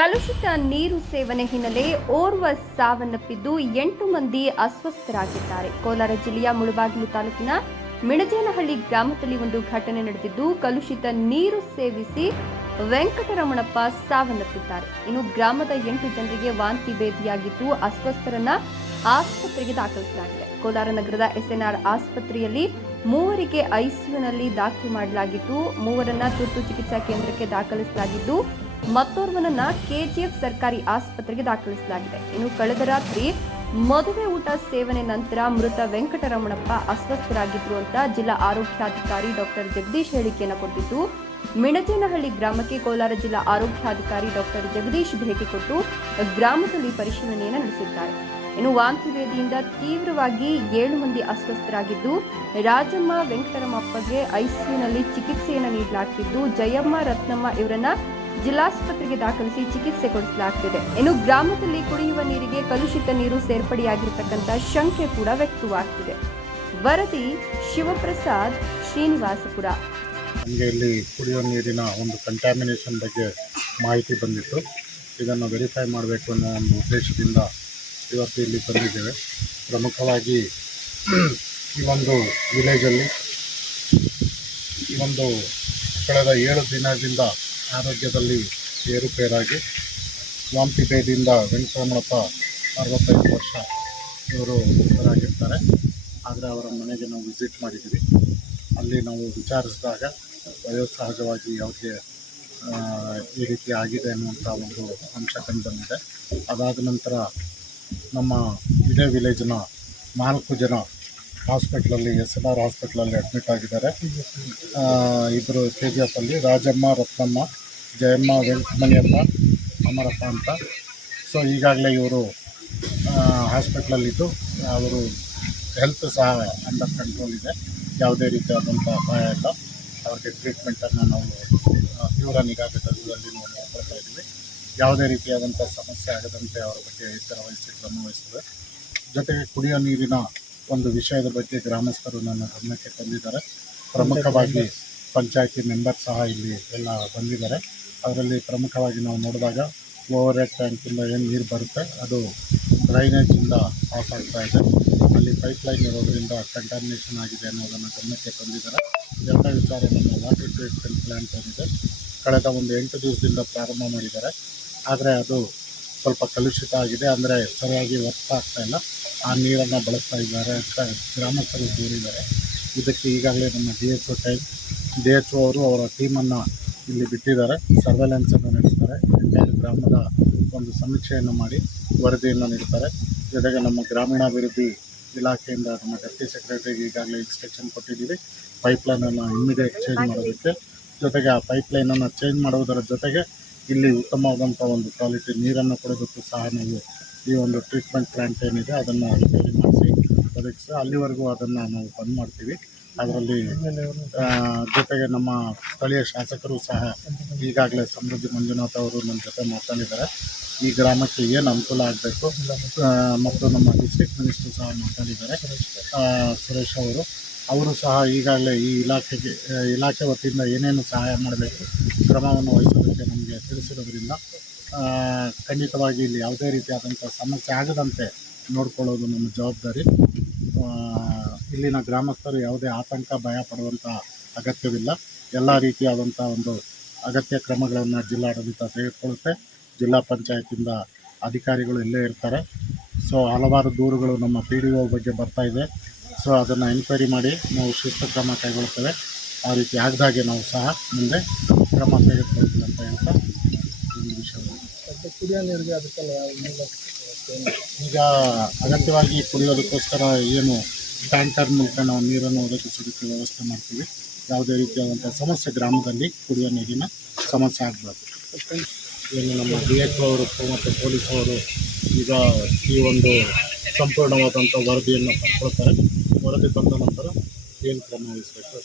ಕಲುಷಿತ ನೀರು ಸೇವನೆ ಹಿನ್ನೆಲೆ ಓರ್ವ ಸಾವನ್ನಪ್ಪಿದ್ದು 8 ಮಂದಿ ಅಸ್ವಸ್ಥರಾಗಿದ್ದಾರೆ. ಕೋಲಾರ ಜಿಲ್ಲೆಯ ಮುಳಬಾಗಿಲು ತಾಲೂಕಿನ ಮಿಣಜೇನಹಳ್ಳಿ ಗ್ರಾಮದಲ್ಲಿ ಒಂದು ಘಟನೆ ನಡೆದಿದ್ದು, ಕಲುಷಿತ ನೀರು ಸೇವಿಸಿ ವೆಂಕಟರಮಣಪ್ಪ ಸಾವನ್ನಪ್ಪಿದ್ದಾರೆ. ಇನ್ನು ಗ್ರಾಮದ 8 ಜನರಿಗೆ ವಾಂತಿ ಭೇದಿಯಾಗಿದ್ದು, ಅಸ್ವಸ್ಥರನ್ನ ಆಸ್ಪತ್ರೆಗೆ ದಾಖಲಿಸಲಾಗಿದೆ. ಕೋಲಾರ ನಗರದ ಎಸ್ಎನ್ಆರ್ ಆಸ್ಪತ್ರೆಯಲ್ಲಿ 3 ಐಸಿಯುನಲ್ಲಿ ದಾಖಲು ಮಾಡಲಾಗಿದ್ದು, 3 ತುರ್ತು ಚಿಕಿತ್ಸಾ ಕೇಂದ್ರಕ್ಕೆ ದಾಖಲಿಸಲಾಗಿದ್ದು, ಮತ್ತೋರ್ವನನ್ನ ಕೆಜಿಎಫ್ ಸರ್ಕಾರಿ ಆಸ್ಪತ್ರೆಗೆ ದಾಖಲಿಸಲಾಗಿದೆ. ಇನ್ನು ಕಳೆದ ರಾತ್ರಿ ಮದುವೆ ಊಟ ಸೇವನೆ ನಂತರ ಮೃತ ವೆಂಕಟರಮಣಪ್ಪ ಅಸ್ವಸ್ಥರಾಗಿದ್ರು ಅಂತ ಜಿಲ್ಲಾ ಆರೋಗ್ಯಾಧಿಕಾರಿ ಡಾಕ್ಟರ್ ಜಗದೀಶ್ ಹೇಳಿಕೆಯನ್ನು ಕೊಟ್ಟಿದ್ದು, ಮಿಣಜೇನಹಳ್ಳಿ ಗ್ರಾಮಕ್ಕೆ ಕೋಲಾರ ಜಿಲ್ಲಾ ಆರೋಗ್ಯಾಧಿಕಾರಿ ಡಾಕ್ಟರ್ ಜಗದೀಶ್ ಭೇಟಿ ಕೊಟ್ಟು ಗ್ರಾಮದಲ್ಲಿ ಪರಿಶೀಲನೆಯನ್ನು ನಡೆಸಿದ್ದಾರೆ. ಇನ್ನು ವಾಂತಿ ಭೇದಿಯಿಂದ ತೀವ್ರವಾಗಿ 7 ಮಂದಿ ಅಸ್ವಸ್ಥರಾಗಿದ್ದು, ರಾಜಮ್ಮ ವೆಂಕಟರಮಪ್ಪಗೆ ಐಸಿಯುನಲ್ಲಿ ಚಿಕಿತ್ಸೆಯನ್ನು ನೀಡಲಾಗುತ್ತಿದ್ದು, ಜಯಮ್ಮ ರತ್ನಮ್ಮ ಇವರನ್ನ ಜಿಲ್ಲಾಸ್ಪತ್ರೆಗೆ ದಾಖಲಿಸಿ ಚಿಕಿತ್ಸೆ ಕೊಡಿಸಲಾಗುತ್ತಿದೆ. ಇನ್ನು ಗ್ರಾಮದಲ್ಲಿ ಕುಡಿಯುವ ನೀರಿಗೆ ಕಲುಷಿತ ನೀರು ಸೇರ್ಪಡೆಯಾಗಿರತಕ್ಕಂಥ ಶಂಕೆ ಕೂಡ ವ್ಯಕ್ತವಾಗ್ತಿದೆ. ವರದಿ ಶಿವಪ್ರಸಾದ್, ಶ್ರೀನಿವಾಸಪುರ. ನಮಗೆ ಇಲ್ಲಿ ಕುಡಿಯುವ ನೀರಿನ ಒಂದು ಕಂಟ್ಯಾಮಿನೇಷನ್ ಬಗ್ಗೆ ಮಾಹಿತಿ ಬಂದಿತ್ತು. ಇದನ್ನು ವೆರಿಫೈ ಮಾಡಬೇಕು ಅನ್ನೋ ಒಂದು ಉದ್ದೇಶದಿಂದ ಇವತ್ತು ಇಲ್ಲಿ ಬಂದಿದ್ದೇವೆ. ಪ್ರಮುಖವಾಗಿ ಈ ಒಂದು ವಿಲೇಜಲ್ಲಿ ಈ ಒಂದು ಕಳೆದ 7 ದಿನದಿಂದ ಆರೋಗ್ಯದಲ್ಲಿ ಏರುಪೇರಾಗಿ ವಾಂತಿ ಭೇದಿಯಿಂದ ವೆಂಕಟರಮಣಪ್ಪ 65 ವರ್ಷ ಇವರು ಮೃತರಾಗಿರ್ತಾರೆ. ಆದರೆ ಅವರ ಮನೆಗೆ ನಾವು ವಿಸಿಟ್ ಮಾಡಿದ್ದೀವಿ. ಅಲ್ಲಿ ನಾವು ವಿಚಾರಿಸಿದಾಗ ವಯೋಸಹಜವಾಗಿ ಯಾವುದೇ ಈ ರೀತಿ ಆಗಿದೆ ಅನ್ನುವಂಥ ಒಂದು ಅಂಶ ಕಂಡು ಬಂದಿದೆ. ಅದಾದ ನಂತರ ನಮ್ಮ ಇದೇ ವಿಲೇಜ್ನ 4 ಜನ ಹಾಸ್ಪಿಟ್ಲಲ್ಲಿ ಎಸ್ಎನ್ಆರ್ ಹಾಸ್ಪಿಟ್ಲಲ್ಲಿ ಅಡ್ಮಿಟ್ ಆಗಿದ್ದಾರೆ. ಇಬ್ಬರು ಕೆಜಿಎಫ್ ಅಲ್ಲಿ ರಾಜಮ್ಮ, ರತ್ನಮ್ಮ, ಜಯಮ್ಮ, ವೆಂಕಟಮಣಿಯಪ್ಪ, ಅಮರಪ್ಪ ಅಂತ. ಸೊ ಈಗಾಗಲೇ ಇವರು ಹಾಸ್ಪಿಟ್ಲಲ್ಲಿದ್ದು ಅವರು ಹೆಲ್ತ್ ಸಹ ಅಂಡರ್ ಕಂಟ್ರೋಲ್ ಇದೆ. ಯಾವುದೇ ರೀತಿಯಾದಂಥ ಅಪಾಯ ಇಲ್ಲ. ಅವ್ರಿಗೆ ಟ್ರೀಟ್ಮೆಂಟನ್ನು ನಾವು ತೀವ್ರ ನಿಗಾ ಘಟಕದಲ್ಲಿ ನಾವು ನೋಡ್ಕೊಳ್ತಾ ಇದ್ದೀವಿ. ಯಾವುದೇ ರೀತಿಯಾದಂಥ ಸಮಸ್ಯೆ ಆಗದಂತೆ ಅವರ ಬಗ್ಗೆ ಎಚ್ಚರ ವಹಿಸಿ ಕ್ರಮ ವಹಿಸ್ತದೆ. ಜೊತೆಗೆ ಕುಡಿಯೋ ನೀರಿನ ಒಂದು ವಿಷಯದ ಬಗ್ಗೆ ಗ್ರಾಮಸ್ಥರು ನನ್ನ ಗಮನಕ್ಕೆ ತಂದಿದ್ದಾರೆ. ಪ್ರಮುಖವಾಗಿ ಪಂಚಾಯತಿ ಮೆಂಬರ್ ಸಹ ಇಲ್ಲಿ ಎಲ್ಲ ಬಂದಿದ್ದಾರೆ. ಅದರಲ್ಲಿ ಪ್ರಮುಖವಾಗಿ ನಾವು ನೋಡಿದಾಗ ಓವರ್ ಹೆಡ್ ಟ್ಯಾಂಕಿಂದ ಏನು ನೀರು ಬರುತ್ತೆ ಅದು ಡ್ರೈನೇಜಿಂದ ಪಾಸ್ ಆಗ್ತಾ ಇದೆ. ಅಲ್ಲಿ ಪೈಪ್ಲೈನ್ ಇರೋದರಿಂದ ಕಂಟಾಮಿನೇಷನ್ ಆಗಿದೆ ಅನ್ನೋದನ್ನು ಗಮನಕ್ಕೆ ತಂದಿದ್ದಾರೆ. ಎಲ್ಲ ವಿಚಾರ ನಮ್ಮ ವಾಟರ್ ಟ್ರೀಟ್ಮೆಂಟ್ ಪ್ಲ್ಯಾಂಟ್ ಏನಿದೆ ಕಳೆದ ಒಂದು 8 ದಿವಸದಿಂದ ಪ್ರಾರಂಭ ಮಾಡಿದ್ದಾರೆ. ಆದರೆ ಅದು ಸ್ವಲ್ಪ ಕಲುಷಿತ ಆಗಿದೆ, ಅಂದರೆ ಸರಿಯಾಗಿ ವರ್ಕ್ ಆಗ್ತಾ ಇಲ್ಲ. ಆ ನೀರನ್ನು ಬಳಸ್ತಾ ಇದ್ದಾರೆ ಅಂತ ಗ್ರಾಮಸ್ಥರು ದೂರಿದ್ದಾರೆ. ಇದಕ್ಕೆ ಈಗಾಗಲೇ ನಮ್ಮ DHO ಅವರು ಅವರ ಟೀಮನ್ನು ಇಲ್ಲಿ ಬಿಟ್ಟಿದ್ದಾರೆ. ಸರ್ವೆಲೆನ್ಸನ್ನು ನಡೆಸ್ತಾರೆ. ಎಂಟೈರ್ ಗ್ರಾಮದ ಒಂದು ಸಮೀಕ್ಷೆಯನ್ನು ಮಾಡಿ ವರದಿಯನ್ನು ನೀಡ್ತಾರೆ. ಜೊತೆಗೆ ನಮ್ಮ ಗ್ರಾಮೀಣಾಭಿವೃದ್ಧಿ ಇಲಾಖೆಯಿಂದ ನಮ್ಮ ಡೆಪ್ಟಿ ಸೆಕ್ರೆಟರಿಗೆ ಈಗಾಗಲೇ ಇನ್ಸ್ಟ್ರಕ್ಷನ್ ಕೊಟ್ಟಿದ್ದೀವಿ ಪೈಪ್ಲೈನನ್ನು ಇಮ್ಮಿಡಿಯೇಟ್ ಚೇಂಜ್ ಮಾಡೋದಕ್ಕೆ. ಜೊತೆಗೆ ಆ ಪೈಪ್ಲೈನನ್ನು ಚೇಂಜ್ ಮಾಡೋದರ ಜೊತೆಗೆ ಇಲ್ಲಿ ಉತ್ತಮವಾದಂಥ ಒಂದು ಕ್ವಾಲಿಟಿ ನೀರನ್ನು ಕೊಡೋದಕ್ಕೂ ಸಹ ನಾವು ಈ ಒಂದು ಟ್ರೀಟ್ಮೆಂಟ್ ಪ್ಲ್ಯಾಂಟ್ ಏನಿದೆ ಅದನ್ನು ರಿಪೇರಿ ಮಾಡಿಸಿ ಒದಗಿಸಿ ಅಲ್ಲಿವರೆಗೂ ಅದನ್ನು ನಾವು ಬಂದ್ ಮಾಡ್ತೀವಿ. ಅದರಲ್ಲಿ ಜೊತೆಗೆ ನಮ್ಮ ಸ್ಥಳೀಯ ಶಾಸಕರು ಸಹ ಈಗಾಗಲೇ ಸಮೃದ್ಧಿ ಮಂಜುನಾಥ್ ಅವರು ನಮ್ಮ ಜೊತೆ ಮಾತಾಡಿದ್ದಾರೆ. ಈ ಗ್ರಾಮಕ್ಕೆ ಏನು ಅನುಕೂಲ ಆಗಬೇಕು ಮತ್ತು ನಮ್ಮ ಡಿಸ್ಟ್ರಿಕ್ಟ್ ಮಿನಿಸ್ಟರ್ ಸಹ ಮಾತಾಡಿದ್ದಾರೆ, ಸುರೇಶ್ ಅವರು ಸಹ ಈಗಾಗಲೇ ಈ ಇಲಾಖೆ ವತಿಯಿಂದ ಏನೇನು ಸಹಾಯ ಮಾಡಬೇಕು ಕ್ರಮವನ್ನು ವಹಿಸೋದಕ್ಕೆ ನಮಗೆ ತಿಳಿಸಿರೋದ್ರಿಂದ ಖಂಡಿತವಾಗಿ ಇಲ್ಲಿ ಯಾವುದೇ ರೀತಿಯಾದಂಥ ಸಮಸ್ಯೆ ಆಗದಂತೆ ನೋಡಿಕೊಳ್ಳೋದು ನಮ್ಮ ಜವಾಬ್ದಾರಿ. ಇಲ್ಲಿನ ಗ್ರಾಮಸ್ಥರು ಯಾವುದೇ ಆತಂಕ ಭಯ ಪಡುವಂಥ ಅಗತ್ಯವಿಲ್ಲ. ಎಲ್ಲ ರೀತಿಯಾದಂಥ ಒಂದು ಅಗತ್ಯ ಕ್ರಮಗಳನ್ನು ಜಿಲ್ಲಾಡಳಿತ ತೆಗೆದುಕೊಳ್ಳುತ್ತೆ. ಜಿಲ್ಲಾ ಪಂಚಾಯತಿಂದ ಅಧಿಕಾರಿಗಳು ಇಲ್ಲೇ ಇರ್ತಾರೆ. ಸೊ ಹಲವಾರು ದೂರುಗಳು ನಮ್ಮ PDO ಬಗ್ಗೆ ಬರ್ತಾ ಇದೆ. ಸೊ ಅದನ್ನು ಎನ್ಕ್ವೈರಿ ಮಾಡಿ ನಾವು ಶಿಸ್ತು ಕ್ರಮ ಕೈಗೊಳ್ತೇವೆ. ಆ ರೀತಿ ಆಗದಾಗೆ ನಾವು ಸಹ ಮುಂದೆ ಕ್ರಮ ತೆಗೆದುಕೊಳ್ತೀವಿ ಅಂತ ಹೇಳ್ತಾ ಒಂದು ವಿಷಯ. ಕುಡಿಯೋ ನೀರಿಗೆ ಅದಕ್ಕೆಲ್ಲ ಈಗ ಅಗತ್ಯವಾಗಿ ಕುಡಿಯೋದಕ್ಕೋಸ್ಕರ ಏನು ಟ್ಯಾಂಕರ್ ಮೂಲಕ ನಾವು ನೀರನ್ನು ಒದಗಿಸೋದಕ್ಕೆ ವ್ಯವಸ್ಥೆ ಮಾಡ್ತೀವಿ. ಯಾವುದೇ ರೀತಿಯಾದಂಥ ಸಮಸ್ಯೆ ಗ್ರಾಮದಲ್ಲಿ ಕುಡಿಯೋ ನೀರಿನ ಸಮಸ್ಯೆ ಆಗಬಾರ್ದು. ಏನು ನಮ್ಮ DHO ಅವರು ಮತ್ತು ಪೊಲೀಸ್ ಅವರು ಈಗ ಈ ಒಂದು ಸಂಪೂರ್ಣವಾದಂಥ ವರದಿಯನ್ನು ಪಡ್ಕೊಳ್ತಾರೆ. ವರದಿ ಬಂದ ನಂತರ ಏನು ಕ್ರಮ ವಹಿಸಬೇಕು.